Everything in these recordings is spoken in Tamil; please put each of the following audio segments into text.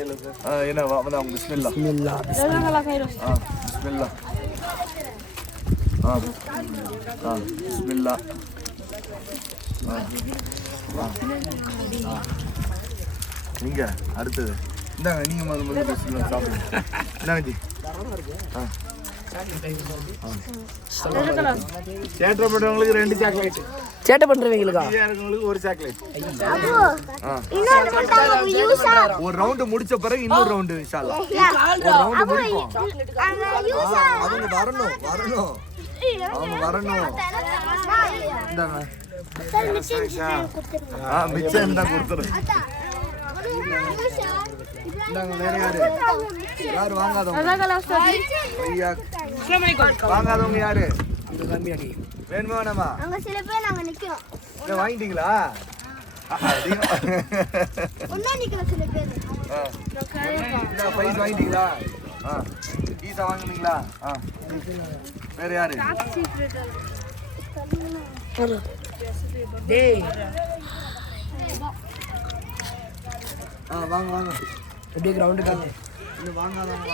என்ன வா பிஸ்மில்லா பிஸ்மில்லா பிஸ்மில்லா நீங்க அடுத்தது இந்தாங்க நீங்க முதல்ல பிஸ்மில்லா சாப்பிடுங்க இந்தாங்க ஜி சேட்டை பண்றவங்களுக்கு 2 சாக்லேட் சேட்டை பண்றவங்களுக்கா ஒரு சாக்லேட் ஒரு ரவுண்ட் முடிச்ச பிறகு இன்னொரு ரவுண்ட் இன்ஷால்லா ஒரு ரவுண்ட் முடிப்போம் அவங்க வரணும் அவங்க வரணும் இந்தாங்க மிச்சம் தான் கொடுத்துறேன் இந்தாங்க வேற யாரு வாங்காதவங்க வாங்காதவங்க யாரு வேணுமா வேணாமா சில பேர் நாங்க நிக்கிறோம் வாங்கிட்டீங்களா சில பேர் பைஸ் வாங்கிட்டீங்களா கீசா வாங்குனீங்களா வேற யாரு வாங்க வாங்க அப்படியே கிரவுண்டுக்கு இன்னும் வாங்காதவங்க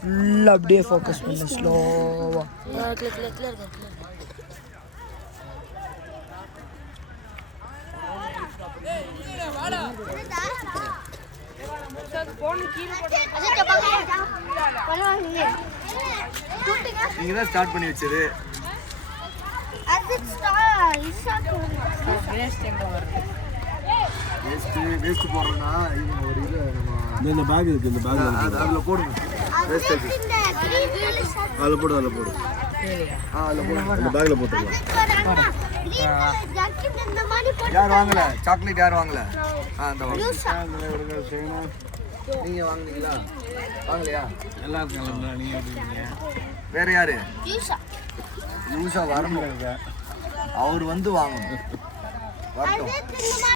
ஃபுல்லாக அப்படியே ஃபோக்கஸ் பண்ணு ஸ்லோவா நீங்க தான் ஸ்டார்ட் பண்ணி வச்சது வேஸ்ட் போடுறோம்னா இவங்க ஒரு இது நம்ம இந்த பேக் இருக்கு இந்த பேக் அதுல போடுங்க வேஸ்டேஜ் அதுல போடு அதுல போடு அதுல போடு இந்த பேக்ல போட்டுடலாம் யார் வாங்கல சாக்லேட் யார் வாங்கல அந்த நீங்க வாங்குனீங்களா வாங்கலையா எல்லாருக்கும் நீங்க வேற யாரு யூஷா வரணும் அவர் வந்து வாங்கணும் வரட்டும்